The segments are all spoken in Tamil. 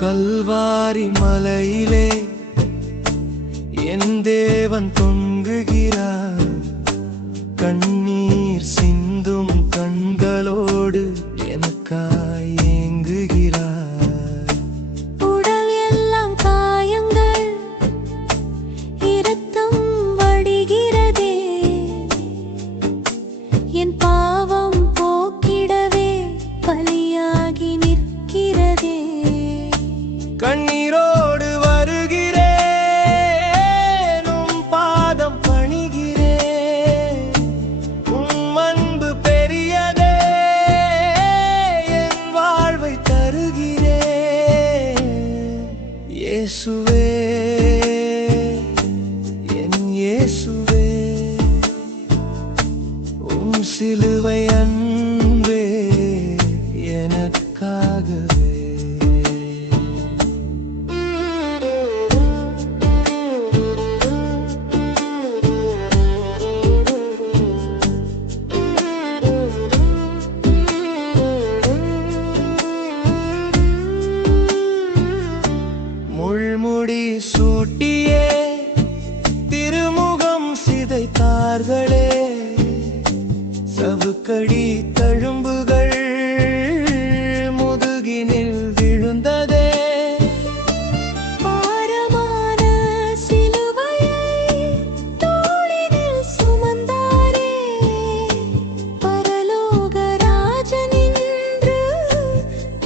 கல்வாரி மலையிலே என் தேவன் தொங்குகிறார். கண்ணீர் சிந்தும் கண்களோடு எனக்காய் ஏங்குகிறார். உடல் எல்லாம் காயங்கள், இரத்தம் வடிகிறதே. என் பாவம் போக்கிடவே பலியாகி நிற்கிறதே. கண்ணீரோடு வருகிறேன், உம் பாதம் பணிகிறேன். உம் அன்பு பெரியதே, என் வாழ்வை தருகிறேன். இயேசுவே, என் இயேசுவே, உம் சிலுவை அன்பே எனக்காகவே. முள்முடி சூட்டியே திருமுகம் சிதைத்தார்களே. சவுக்கடி தழும்புகள் முதுகினில் விழுந்ததே. பாரமான சிலுவையை தோளினில் சுமந்தாரே. பரலோக ராஜனின்று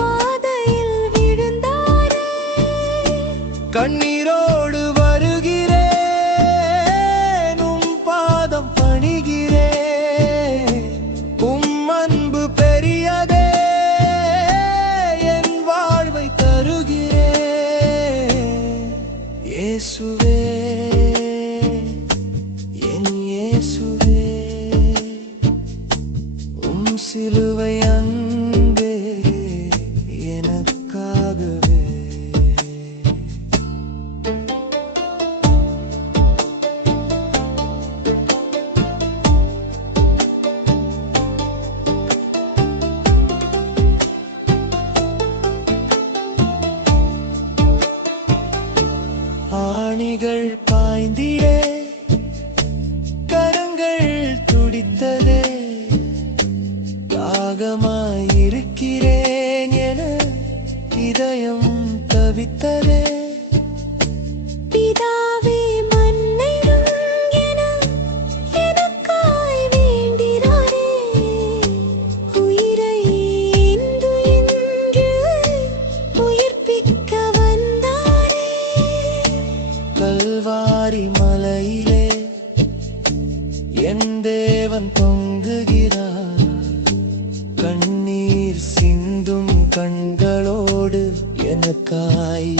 பாதையில் விழுந்தாரே. கண்ணீரோடு வருகிறேன், உம் பாதம் பணிகிறேன். உம் அன்பு பெரியதே, என் வாழ்வை தருகிறேன். இயேசுவே, என் இயேசுவே, உம் சிலுவை அன்பே எனக்காகவே. ஆணிகள் பாய்ந்திடே, கரங்கள் துடித்ததே. தாகமாயிருக்கிறேன் என இதயம் தவித்ததே. பிதாவே மன்னிடும் என எனக்காய் வேண்டினாரே. உயிரை இன்று உயிர்ப்பிக்க வந்தாரே. கல்வாரி மலையிலே என் தேவன் தொங்குகிறார். கண்ணீர் சிந்தும் கண்களோடு எனக்காய்